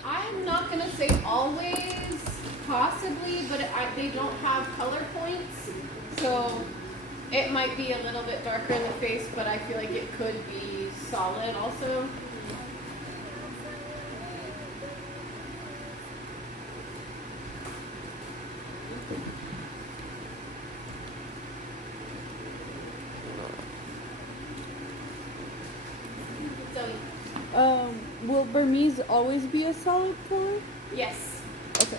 I'm not gonna say always, possibly, but they don't have color points, so it might be a little bit darker in the face, but I feel like it could be solid also. Will Burmese always be a solid color? Yes, Okay.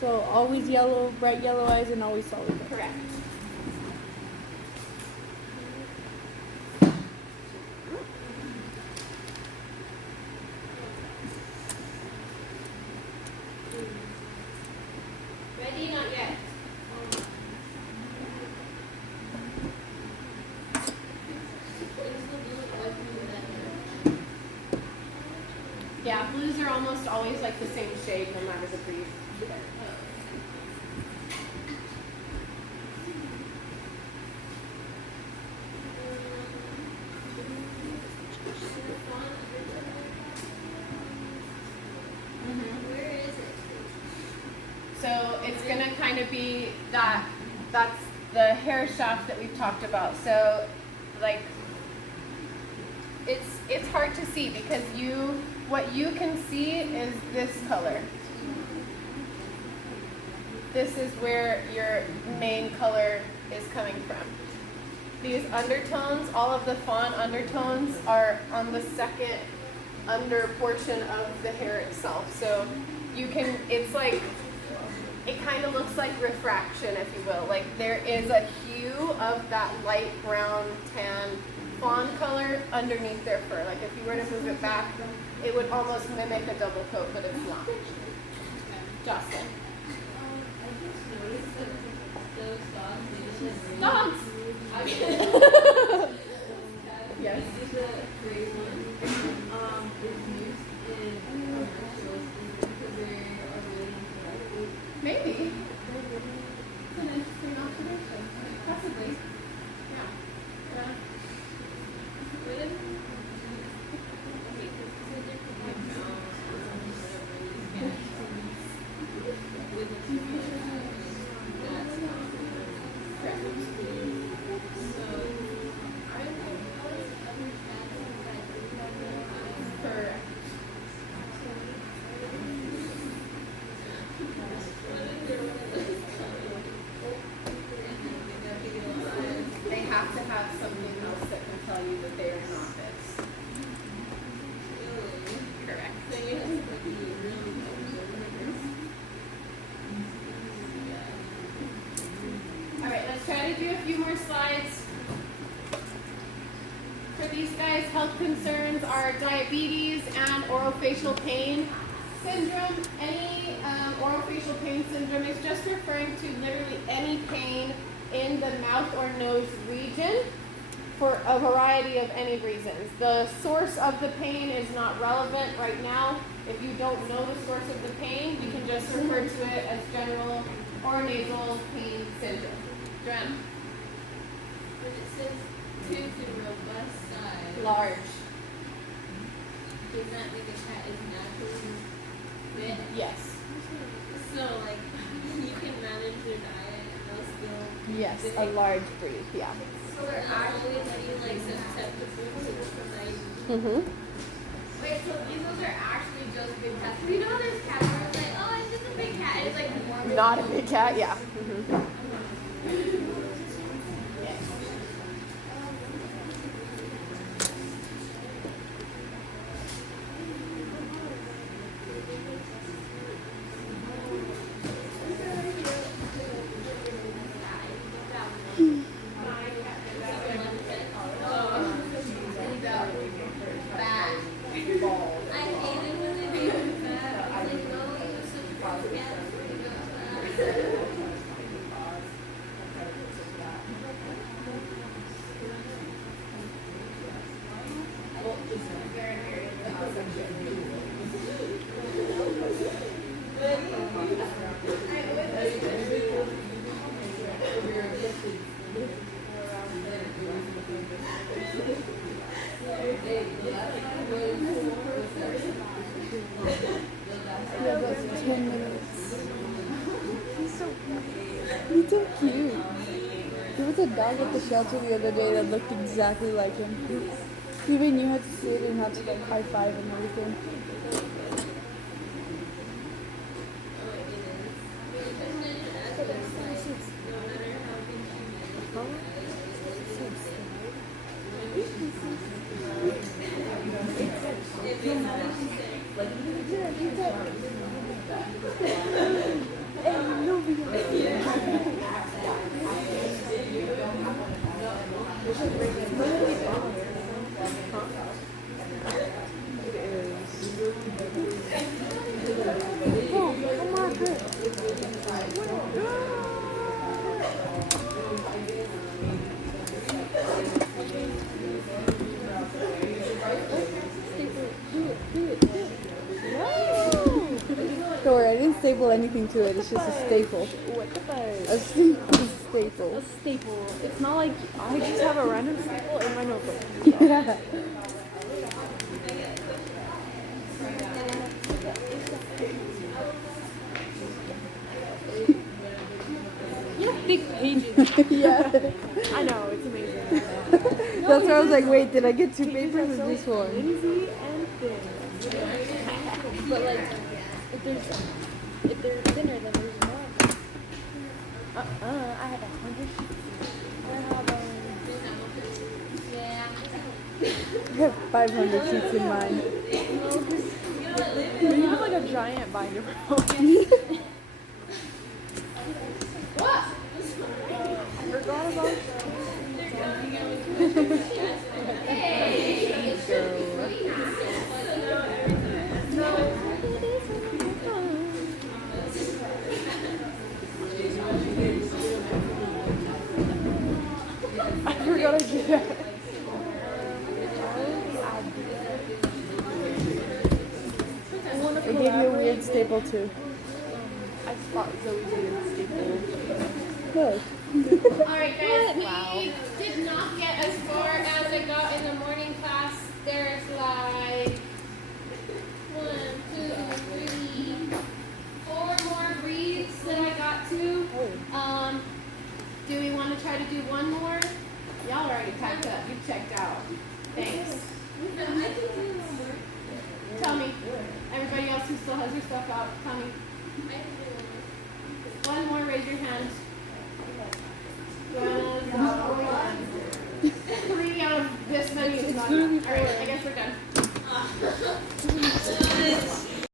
So always yellow, bright yellow eyes, and always solid color. correct. Ready? Not yet. Yeah, blues are almost always like the same shade no matter the breed. Where is it? So it's gonna kind of be that's the hair shaft that we've talked about. So like it's hard to see because what you can see is this color. This is where your main color is coming from. These undertones, all of the fawn undertones are on the second under portion of the hair itself. So you can, it's like it kind of looks like refraction, if you will. Like there is a hue of that light brown, tan, fawn color underneath their fur. Like if you were to move it back, it would almost mimic a double coat, but it's not. Jocelyn. I just noticed that those dogs, they just like Dogs! Yes. the gray one is used in commercials because they are really interactive. Maybe. It's an interesting observation. Possibly. Yeah. Yeah. What if, okay, because they're like mouse or whatever, these cats with a that's not correct. So, are there other cats that do have their eyes? Correct. They have to have something else that can tell you that they are not this. Correct. All right, let's try to do a few more slides. For these guys, health concerns are diabetes and orofacial pain syndrome. Any orofacial pain syndrome is just referring to literally any pain in the mouth or nose region for a variety of any reasons. The source of the pain is not relevant right now. If you don't know the source of the pain, you can just refer to it as general or nasal pain syndrome. Jen? When it says tooth and robust size, Large. does that make a cat is naturally fit? Yes. So like you can manage their diet and they'll still Yes, a large breed, yeah. so they're actually like susceptible to the precise. Mm-hmm. Wait, so these ones are actually just big cats. You know there's cats where it's like, oh, it's just a big cat. It's like more big. Not a big cat, yeah. Mm-hmm. I hate it when they make it bad. I was like, no, you're such a big cat. Yeah, that's 10 minutes. He's so cute. There was a dog at the shelter the other day that looked exactly like him. Even you had to sit and had to like high five and everything. Don't worry, I didn't staple anything to it. It's just a staple. What the fuck? A simple staple. A staple. It's not like I just have a random staple in my notebook. Yeah. You have big pages. Yeah. I know, it's amazing. That's why I was like, wait, did I get two Pages papers are or just so one? flimsy and thin. But like, if they're thinner, then there's more. I have 100 sheets. I have I have 500 sheets in mine. you have like a giant binder, bro. gave you a weird staple too. I spot Zoe's weird staple. Look. Alright guys, we Wow. did not get as far as I got in the morning class. There's like 1, 2, 3, 4 more reads that I got to. Do we want to try to do one more? Y'all already packed up. You checked out. Thanks. Tell me. Everybody else who still has your stuff out, tell me. One more, raise your hand. 3 out of this many is not enough. Alright, I guess we're done.